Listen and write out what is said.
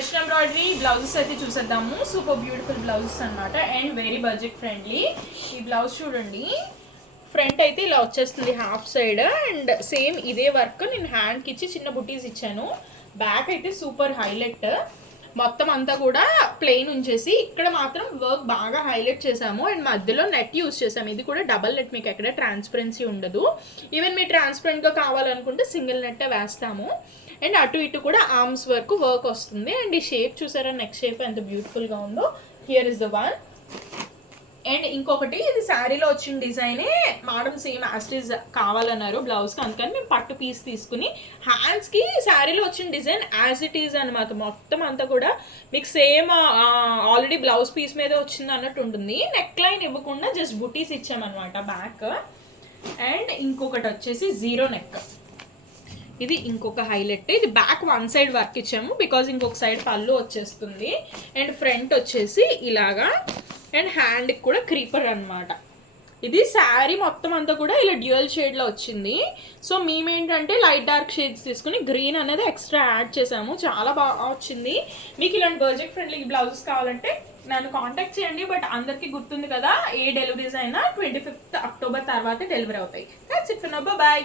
Machine embroidery blouses అయితే చూసేద్దాము. Super beautiful blouses అనమాట అండ్ వెరీ బడ్జెట్ ఫ్రెండ్లీ. ఈ బ్లౌజ్ చూడండి, ఫ్రంట్ అయితే ఇలా వచ్చేస్తుంది హాఫ్ సైడ్ అండ్ సేమ్ ఇదే వర్క్ నేను హ్యాండ్కి ఇచ్చి చిన్న బుటీస్ ఇచ్చాను. బ్యాక్ అయితే సూపర్ హైలైట్, మొత్తం అంతా కూడా ప్లెయిన్ ఉంచేసి ఇక్కడ మాత్రం వర్క్ బాగా హైలైట్ చేసాము అండ్ మధ్యలో నెట్ యూస్ చేసాము. ఇది కూడా డబల్ నెట్, మీకు ఎక్కడ ట్రాన్స్పరెన్సీ ఉండదు. ఈవెన్ మీరు ట్రాన్స్పరెంట్గా కావాలనుకుంటే సింగిల్ నెట్టే వేస్తాము. అండ్ అటు ఇటు కూడా ఆర్మ్స్ వరకు వర్క్ వస్తుంది. అండ్ ఈ షేప్ చూసారా, నెక్ షేప్ ఎంత బ్యూటిఫుల్గా ఉందో. Here is the one. And ఇంకొకటి, ఇది శారీలో వచ్చిన డిజైనే మేడం సేమ్ యాస్టీజ్ కావాలన్నారు బ్లౌజ్కి, అందుకని మేము పట్టు పీస్ తీసుకుని హ్యాండ్స్కి శారీలో వచ్చిన డిజైన్ యాజ్ ఇట్ ఈజ్ అనమాట. మొత్తం అంతా కూడా మీకు సేమ్ ఆల్రెడీ బ్లౌజ్ పీస్ మీద వచ్చింది అన్నట్టు ఉంటుంది. నెక్ లైన్ ఇవ్వకుండా జస్ట్ బుటీస్ ఇచ్చామన్నమాట బ్యాక్. అండ్ ఇంకొకటి వచ్చేసి జీరో నెక్, ఇది ఇంకొక హైలైట్. ఇది బ్యాక్ వన్ సైడ్ వర్క్ ఇచ్చాము బికాజ్ ఇంకొక సైడ్ పళ్ళు వచ్చేస్తుంది. అండ్ ఫ్రంట్ వచ్చేసి ఇలాగా అండ్ హ్యాండ్కి కూడా క్రీపర్ అనమాట. ఇది శారీ మొత్తం అంతా కూడా ఇలా డ్యూయల్ షేడ్లో వచ్చింది. సో మేమేంటంటే లైట్ డార్క్ షేడ్స్ తీసుకుని గ్రీన్ అనేది ఎక్స్ట్రా యాడ్ చేసాము. చాలా బాగా వచ్చింది. మీకు ఇలాంటి బడ్జెట్ ఫ్రెండ్లీ బ్లౌజెస్ కావాలంటే నన్ను కాంటాక్ట్ చేయండి. బట్ అందరికీ గుర్తుంది కదా, ఏ డెలివరీస్ అయినా 25th అక్టోబర్ తర్వాతే డెలివరీ అవుతాయి. That's it for now, bye.